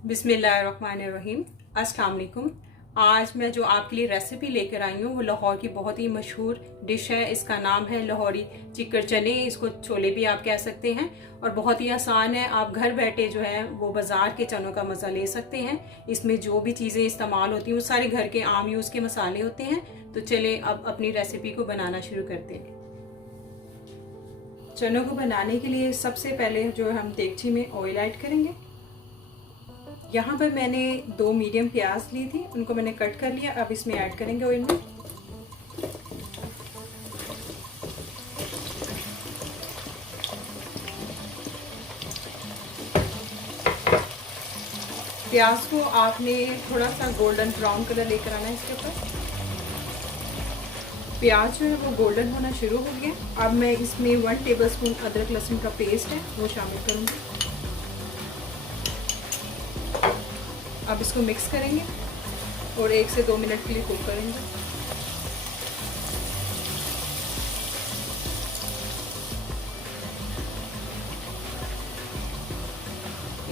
बिस्मिल्लाहिर्रहमानिर्रहीम। अस्सलाम वालेकुम। आज मैं जो आपके लिए रेसिपी लेकर आई हूँ वो लाहौर की बहुत ही मशहूर डिश है। इसका नाम है लाहौरी चिकन चने, इसको छोले भी आप कह सकते हैं, और बहुत ही आसान है। आप घर बैठे जो है वो बाज़ार के चनों का मज़ा ले सकते हैं। इसमें जो भी चीज़ें इस्तेमाल होती हैं वो सारे घर के आम यूज़ के मसाले होते हैं। तो चले अब अपनी रेसिपी को बनाना शुरू करते हैं। चनों को बनाने के लिए सबसे पहले जो हम देगची में ऑयल ऐड करेंगे। यहाँ पर मैंने 2 मीडियम प्याज ली थी, उनको मैंने कट कर लिया। अब इसमें ऐड करेंगे ऑयल में। प्याज को आपने थोड़ा सा गोल्डन ब्राउन कलर लेकर आना है इसके ऊपर। प्याज जो है वो गोल्डन होना शुरू हो गया। अब मैं इसमें 1 टेबलस्पून अदरक लहसुन का पेस्ट है वो शामिल करूँगी। अब इसको मिक्स करेंगे और 1 से 2 मिनट के लिए कुक करेंगे।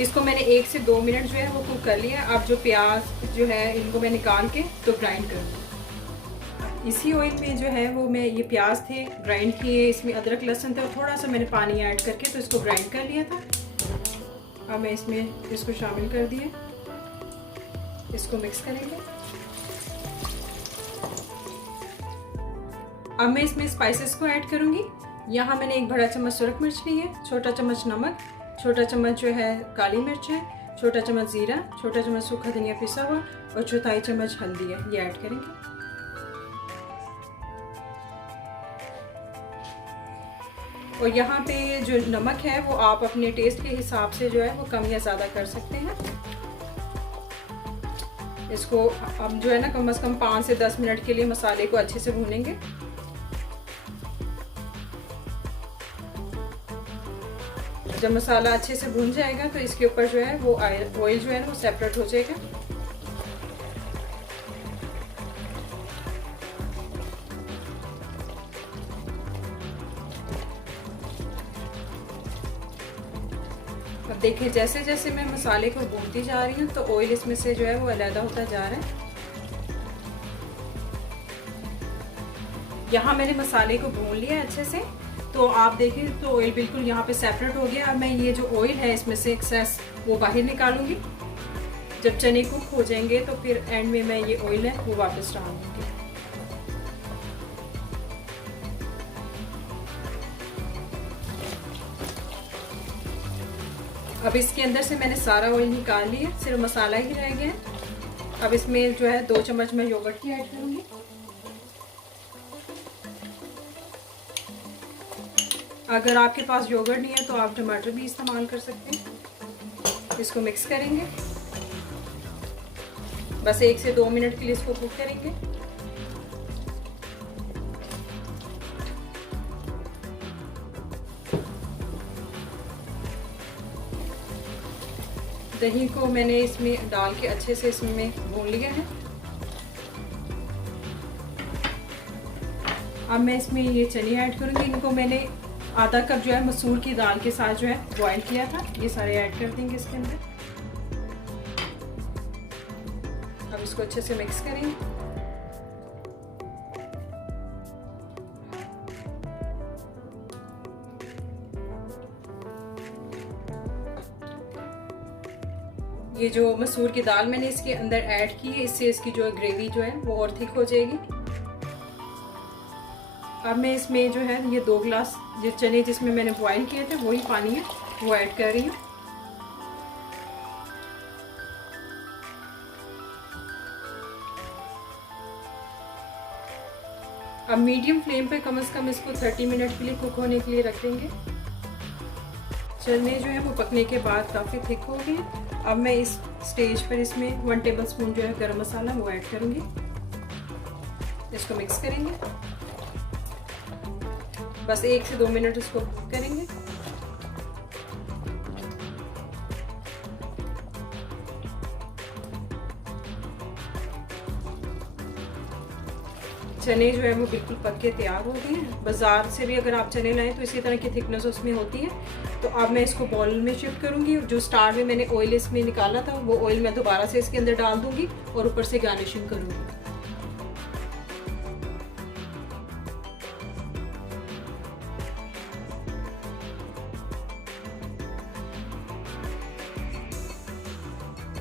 इसको मैंने 1 से 2 मिनट जो है वो कुक कर लिया। अब जो प्याज जो है इनको मैं निकाल के तो ग्राइंड करूँगी। इसी ऑयल में जो है वो मैं ये प्याज थे ग्राइंड किए, इसमें अदरक लहसुन थे और थोड़ा सा मैंने पानी ऐड करके तो इसको ग्राइंड कर लिया था। अब मैं इसमें इसको शामिल कर दिए, इसको मिक्स करेंगे। अब मैं इसमें स्पाइसेस को ऐड करूंगी। यहाँ मैंने 1 बड़ा चम्मच सुरख मिर्च ली है, छोटा चम्मच नमक, छोटा चम्मच जो है काली मिर्च है, छोटा चम्मच जीरा, छोटा चम्मच सूखा धनिया पिसा हुआ और चौथाई चम्मच हल्दी है, ये ऐड करेंगे। और यहाँ पे जो नमक है वो आप अपने टेस्ट के हिसाब से जो है वो कम या ज़्यादा कर सकते हैं। इसको अब जो है ना कम से कम 5 से 10 मिनट के लिए मसाले को अच्छे से भूनेंगे। जब मसाला अच्छे से भून जाएगा तो इसके ऊपर जो है वो ऑयल जो है ना वो सेपरेट हो जाएगा। अब देखिए जैसे जैसे मैं मसाले को भूनती जा रही हूँ तो ऑयल इसमें से जो है वो अलग होता जा रहा है। यहाँ मैंने मसाले को भून लिया अच्छे से, तो आप देखें तो ऑयल बिल्कुल यहाँ पे सेपरेट हो गया। अब मैं ये जो ऑयल है इसमें से एक्सेस वो बाहर निकालूंगी। जब चने कुक हो जाएंगे तो फिर एंड में मैं ये ऑयल है वो वापस डाल दूंगी। अब इसके अंदर से मैंने सारा ऑयल निकाल लिया, सिर्फ मसाला ही रह गया है। अब इसमें जो है 2 चम्मच मैं योगर्ट की ऐड करूंगी। अगर आपके पास योगर्ट नहीं है तो आप टमाटर भी इस्तेमाल कर सकते हैं। इसको मिक्स करेंगे, बस 1 से 2 मिनट के लिए इसको कुक करेंगे। दही को मैंने इसमें डाल के अच्छे से इसमें भून लिया है। अब मैं इसमें ये चने ऐड करूँगी। इनको मैंने आधा कप जो है मसूर की दाल के साथ जो है बॉईल किया था, ये सारे ऐड कर देंगे इसके अंदर। अब इसको अच्छे से मिक्स करेंगे। ये जो मसूर की दाल मैंने इसके अंदर ऐड की है, इससे इसकी जो ग्रेवी जो है वो और थिक हो जाएगी। अब मैं इसमें जो है ये 2 गिलास जो चने जिसमें मैंने बॉईल किए थे वही पानी है वो ऐड कर रही हूँ। अब मीडियम फ्लेम पे कम से कम इसको 30 मिनट के लिए कुक होने के लिए रख देंगे। चने जो है वो पकने के बाद काफ़ी थिक हो गए। अब मैं इस स्टेज पर इसमें 1 टेबलस्पून जो है गरम मसाला वो ऐड करूँगी। इसको मिक्स करेंगे, बस 1 से 2 मिनट इसको कुक करेंगे। चने जो है वो बिल्कुल पक के तैयार हो गए हैं। बाज़ार से भी अगर आप चने लाएं तो इसी तरह की थिकनेस उसमें होती है। तो अब मैं इसको बाउल में शिफ्ट करूँगी। जो स्टार्ट में मैंने ऑयल इसमें निकाला था वो ऑयल मैं दोबारा से इसके अंदर डाल दूँगी और ऊपर से गार्निशिंग करूँगी।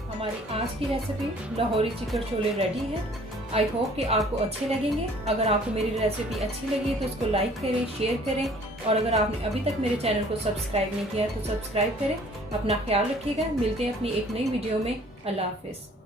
हमारी आज की recipe Lahori chicken chole ready है। आई होप कि आपको अच्छे लगेंगे। अगर आपको मेरी रेसिपी अच्छी लगी तो इसको लाइक करें, शेयर करें, और अगर आपने अभी तक मेरे चैनल को सब्सक्राइब नहीं किया है तो सब्सक्राइब करें। अपना ख्याल रखिएगा। मिलते हैं अपनी एक नई वीडियो में। अल्लाह हाफिज़।